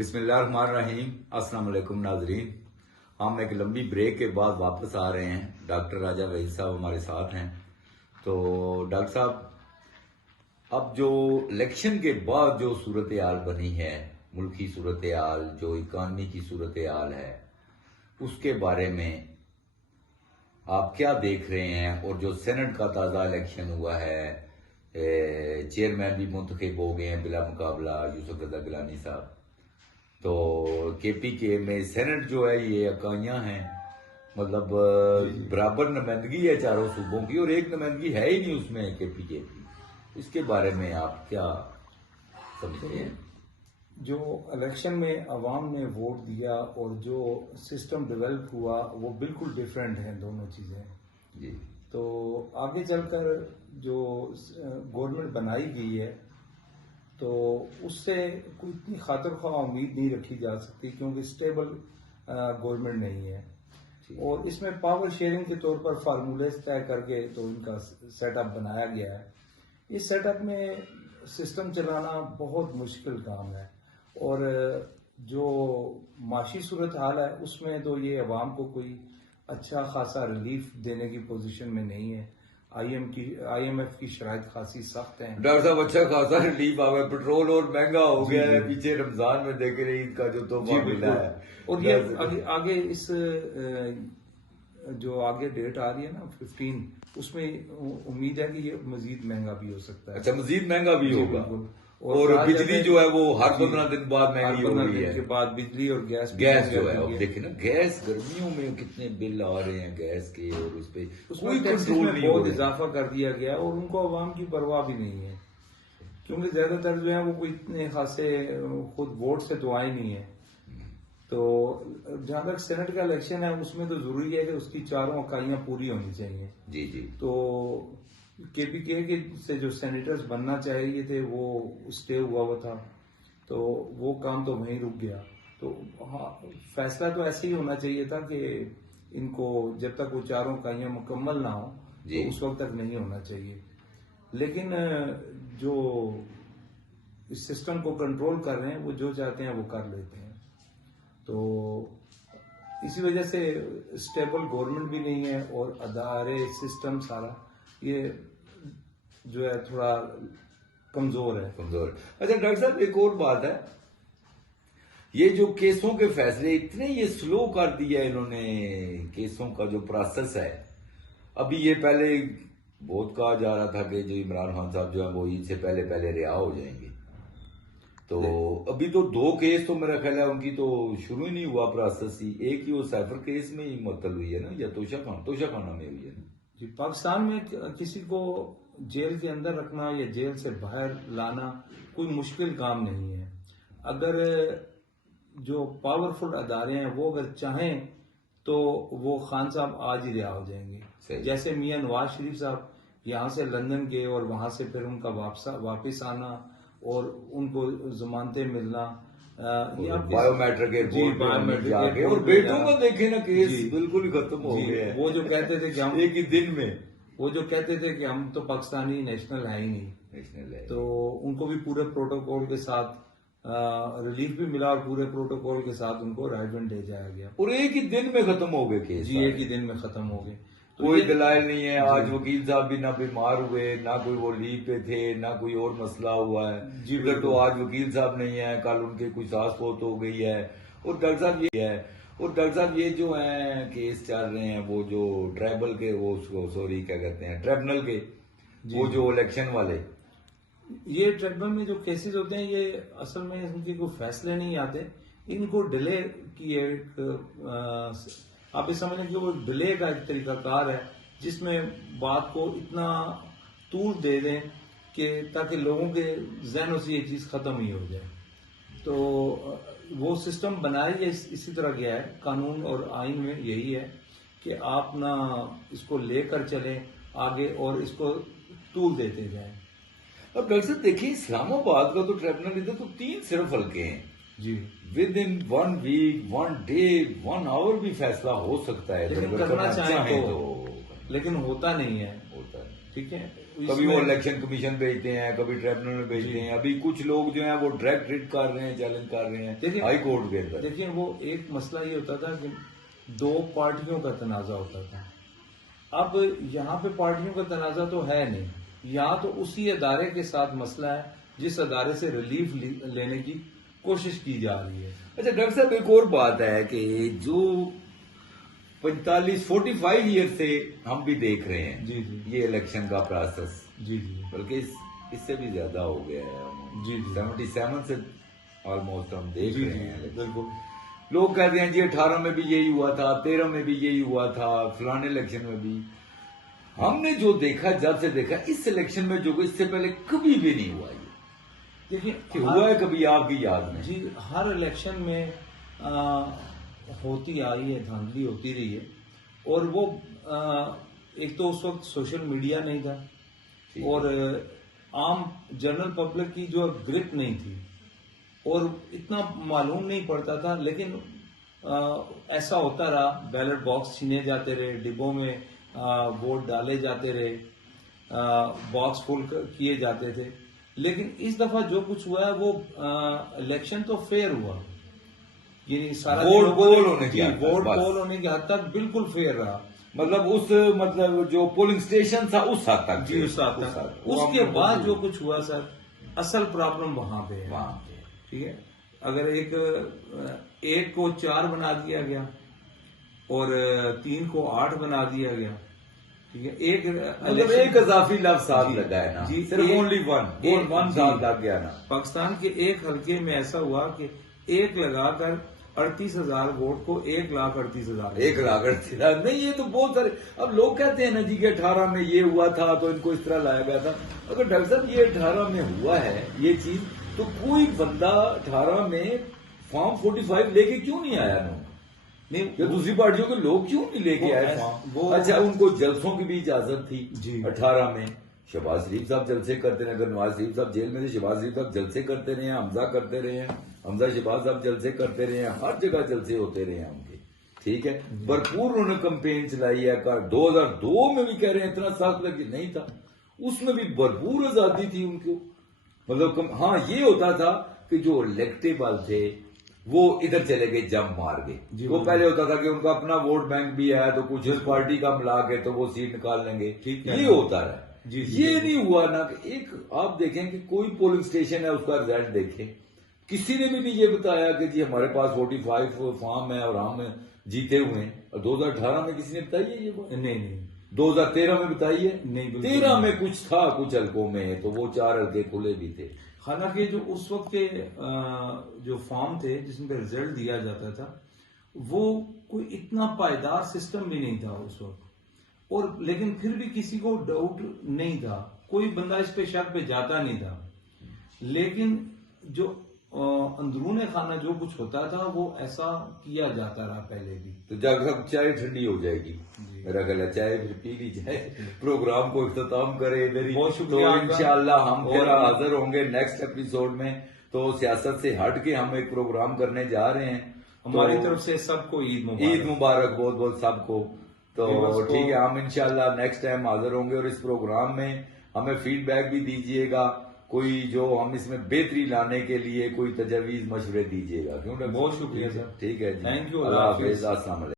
बिस्मिल्लाहिर्रहमानिर्रहीम। अस्सलाम वालेकुम नाजरीन। हम एक लंबी ब्रेक के बाद वापस आ रहे हैं। डॉक्टर राजा वहीद साहब हमारे साथ हैं। तो डॉक्टर साहब, अब जो इलेक्शन के बाद जो सूरत हाल बनी है, मुल्की सूरत हाल, जो इकानमी की सूरत हाल है, उसके बारे में आप क्या देख रहे हैं? और जो सेनेट का ताज़ा इलेक्शन हुआ है, चेयरमैन भी मुंतखब हो गए हैं बिला मुकाबला यूसुफ रजा गिलानी साहब। तो केपीके में सेनेट जो है ये इकाइयां हैं, मतलब बराबर नुमाइंदगी है चारों सूबों की, और एक नुमाइंदगी है ही नहीं उसमें केपीके की। इसके बारे में आप क्या समझते हैं? जो इलेक्शन में अवाम ने वोट दिया और जो सिस्टम डेवलप हुआ वो बिल्कुल डिफरेंट हैं दोनों चीज़ें जी। तो आगे चलकर जो गवर्नमेंट बनाई गई है तो उससे कोई इतनी खातिर ख्वाह उम्मीद नहीं रखी जा सकती, क्योंकि स्टेबल गवर्नमेंट नहीं है। और इसमें पावर शेयरिंग के तौर पर फार्मूलेस तय करके तो इनका सेटअप बनाया गया है। इस सेटअप में सिस्टम चलाना बहुत मुश्किल काम है, और जो माशी सूरत हाल है उसमें तो ये अवाम को कोई अच्छा खासा रिलीफ देने की पोजीशन में नहीं है। IMF की शराइत खासी सख्त है। डॉक्टर साहब, अच्छा खासा रिलीफ आ गया, पेट्रोल और महंगा हो गया है। पीछे रमजान में देख रहे ईद का जो तोहफा मिला है, और ये आगे इस जो आगे डेट आ रही है ना 15, उसमें उम्मीद है कि ये मजीद महंगा भी हो सकता है। अच्छा, मजीद महंगा भी होगा। और कहा बिजली जाता है जो है वो हर 15 दिन बाद महंगी हो 15 रही दिन है। के बाद बिजली और गैस जो है, अब देखिए ना, गैस गर्मियों में कितने बिल आ रहे हैं गैस के, और उस पे कोई कंट्रोल नहीं, बहुत इजाफा कर दिया गया और उनको अवाम की परवाह भी नहीं है, क्योंकि ज्यादातर जो है वो कोई इतने खासे खुद वोट से तो आए नहीं है। तो जहां तक सेनेट का इलेक्शन है उसमें तो जरूरी है कि उसकी चारों इकाइयां पूरी होनी चाहिए। जी जी। तो केपीके के से जो सेनेटर्स बनना चाहिए थे वो स्टे हुआ था, तो वो काम तो वहीं रुक गया। तो हाँ, फैसला तो ऐसे ही होना चाहिए था कि इनको जब तक वो चारों इकाइयां मुकम्मल ना हो तो उस वक्त तक नहीं होना चाहिए। लेकिन जो इस सिस्टम को कंट्रोल कर रहे हैं वो जो चाहते हैं वो कर लेते हैं। तो इसी वजह से स्टेबल गवर्नमेंट भी नहीं है, और अदारे सिस्टम सारा ये जो है थोड़ा कमजोर है। अच्छा डॉक्टर साहब, एक और बात है, ये जो केसों के फैसले इतने ये स्लो कर दिया इन्होंने, केसों का जो प्रोसेस है। अभी ये पहले बहुत कहा जा रहा था कि जो इमरान खान साहब जो है वो ईद से पहले पहले रिहा हो जाएंगे। तो अभी तो 2 केस तो मेरा ख्याल है उनकी तो शुरू ही नहीं हुआ प्रोसेस ही। एक ही वो साइफर केस में ही मुअत्तल हुई है ना, या तोशाखाना में हुई है ना जी। पाकिस्तान में किसी को जेल के अंदर रखना या जेल से बाहर लाना कोई मुश्किल काम नहीं है। अगर जो पावरफुल अदारे हैं वो अगर चाहें तो वो खान साहब आज ही रिहा हो जाएंगे। जैसे मियां नवाज शरीफ साहब यहाँ से लंदन गए और वहां से फिर उनका वापस आना और उनको जमानतें मिलना, बायोमेट्रिक और बेटों को देखे ना केस बिल्कुल ही खत्म हो गया। वो जो कहते थे कि हम एक ही दिन में, वो जो कहते थे कि हम तो पाकिस्तानी नेशनल है ही नहीं, तो उनको भी पूरे प्रोटोकॉल के साथ रिलीफ भी मिला और पूरे प्रोटोकॉल के साथ उनको रायबंद ले जाया गया, और एक ही दिन में खत्म हो गए केस। जी, एक ही दिन में खत्म हो गए। कोई दलाइल नहीं है। आज वकील साहब भी ना बीमार हुए, ना कोई वो लीव पे थे, ना कोई और मसला हुआ है। इधर तो आज वकील साहब नहीं है, कल उनके कुछ सास पोत हो गई है। और डॉक्टर साहब ये है, और डॉक्टर साहब ये जो है केस चल रहे हैं वो जो ट्राइबल के, वो सॉरी क्या कहते हैं, ट्रिब्यूनल के, वो जो इलेक्शन वाले, ये ट्रिब्यूनल में जो केसेस होते हैं ये असल में इनके कोई फैसले नहीं आते, इनको डिले की एक आप ये समझ लें कि वो डिले का एक तरीकाकार है जिसमें बात को इतना तूल दे दें कि ताकि लोगों के जहनों से ये चीज खत्म ही हो जाए। तो वो सिस्टम बनाया ही इसी तरह गया है, कानून और आइन में यही है कि आप ना इसको लेकर चलें आगे और इसको तूल देते जाएं। अब डॉक्टर साहब देखिए, इस्लामाबाद का तो ट्रिब्यूनल इधर तो 3 सिर्फ हल्के हैं जी। Within 1 week 1 day 1 hour भी फैसला हो सकता है, लेकिन करना चाहे तो, लेकिन होता नहीं है। ठीक है। कभी वो इलेक्शन कमीशन भेजते हैं, कभी ट्रिब्यूनल में भेजते हैं। अभी कुछ लोग जो हैं वो डायरेक्ट रिट कर रहे हैं, चैलेंज कर रहे हैं हाई कोर्ट के अंदर। देखिए वो एक मसला ये होता था कि दो पार्टियों का तनाजा होता था। अब यहाँ पे पार्टियों का तनाजा तो है नहीं, यहाँ तो उसी अदारे के साथ मसला है जिस अदारे से रिलीफ लेने की कोशिश की जा रही है। अच्छा डॉक्टर साहब, एक और बात है कि जो 45 ईयर से हम भी देख रहे हैं जी जी ये इलेक्शन का प्रोसेस, जी जी बल्कि इससे भी ज्यादा हो गया है। जी जी 77 से ऑलमोस्ट हम देख जी रहे जी हैं। बिल्कुल। लोग कहते हैं जी 18 में भी यही हुआ था, 13 में भी यही हुआ था, फलाने इलेक्शन में भी। हमने जो देखा, जब से देखा इस इलेक्शन में जो इससे पहले कभी भी नहीं हुआ ये। देखिए कि हुआ है कभी आपकी याद में? जी हर इलेक्शन में होती आई है, धांधली होती रही है। और वो एक तो उस वक्त सोशल मीडिया नहीं था और आम जनरल पब्लिक की जो ग्रिप नहीं थी और इतना मालूम नहीं पड़ता था। लेकिन ऐसा होता रहा, बैलेट बॉक्स छीने जाते रहे, डिब्बों में वोट डाले जाते रहे, बॉक्स फुल किए जाते थे। लेकिन इस दफा जो कुछ हुआ है वो इलेक्शन तो फेयर हुआ, ये सारा वोट पोल होने की वोट पोल होने की हद तक बिल्कुल फेयर रहा। मतलब जो पोलिंग स्टेशन था उस हद तक, जी उस हद तक। उसके बाद जो कुछ हुआ सर, असल प्रॉब्लम वहां पे है। ठीक है, अगर एक को 4 बना दिया गया और 3 को 8 बना दिया गया, ठीक है, एक इजाफी लफ्ज साथ लगा है ना जी, सिर्फ ओनली वन साथ लग गया ना। पाकिस्तान के एक हल्के में ऐसा हुआ कि 1 लगाकर 38,000 वोट को 1,38,000 1,38,000 नहीं, ये तो बहुत सारे। अब लोग कहते हैं ना जी कि 18 में ये हुआ था तो इनको इस तरह लाया गया था। अगर डॉक्टर साहब ये 18 में हुआ है ये चीज, तो कोई बंदा 18 में फॉर्म 45 लेके क्यों नहीं आया? नहीं, ये दूसरी पार्टियों के लोग क्यों नहीं लेके आए फॉर्म? अच्छा, उनको जलसों की भी इजाजत थी जी 18 में। शहबाज शरीफ साहब जलसे करते रहे, अगर नवाज शरीफ साहब जेल में थे, शहबाज शरीफ साहब जलसे करते रहे हैं, हमजा करते रहे हैं, हमजा शहबाज साहब जलसे करते रहे हैं, हर जगह जलसे होते रहे हैं उनके। ठीक है, भरपूर उन्होंने कंपेन चलाई है। 2002 में भी कह रहे हैं इतना सख्त लगे नहीं था, उसमें भी भरपूर आजादी थी उनको। मतलब हाँ, ये होता था कि जो इलेक्टेबल थे वो इधर चले गए, जंप मार गए। वो पहले होता था कि उनका अपना वोट बैंक भी है तो कुछ इस पार्टी का मिला के तो वो सीट निकाल लेंगे, ये होता रहा। ये नहीं हुआ ना कि एक आप देखें कि कोई पोलिंग स्टेशन है उसका रिजल्ट देखें, किसी ने भी नहीं ये बताया कि जी हमारे पास 45 फॉर्म है और हम जीते हुए हैं। और 2018 में किसी ने बताई है ये बात? नहीं। 2013 में बताई है? नहीं। 13 में कुछ था, कुछ हल्कों में तो वो 4 हल्के खुले भी थे। हालांकि जो उस वक्त के जो फॉर्म थे जिसमें रिजल्ट दिया जाता था वो कोई इतना पायदार सिस्टम भी नहीं था उस वक्त। और लेकिन फिर भी किसी को डाउट नहीं था, कोई बंदा इस पे शक पे जाता नहीं था। लेकिन जो अंदरूने खाना जो कुछ होता था वो ऐसा किया जाता रहा पहले भी। तो जब चाय ठंडी हो जाएगी, मेरा ख्याल है चाय फिर पी ली जाए, प्रोग्राम को इख्तिताम करे। बहुत शुक्रिया। तो इंशाल्लाह हम फिर हाजिर होंगे नेक्स्ट एपिसोड में। तो सियासत से हट के हम एक प्रोग्राम करने जा रहे हैं। हमारी तरफ से सबको ईद मुबारक बहुत बहुत सबको। तो ठीक है, हम इंशाल्लाह नेक्स्ट टाइम हाजिर होंगे और इस प्रोग्राम में हमें फीडबैक भी दीजिएगा, कोई जो हम इसमें बेहतरी लाने के लिए कोई तजवीज मशवरे दीजिएगा। क्यों? बहुत शुक्रिया सर। ठीक है जी, थैंक यू। अल्लाह हाफिज़, अस्सलाम वालेकुम।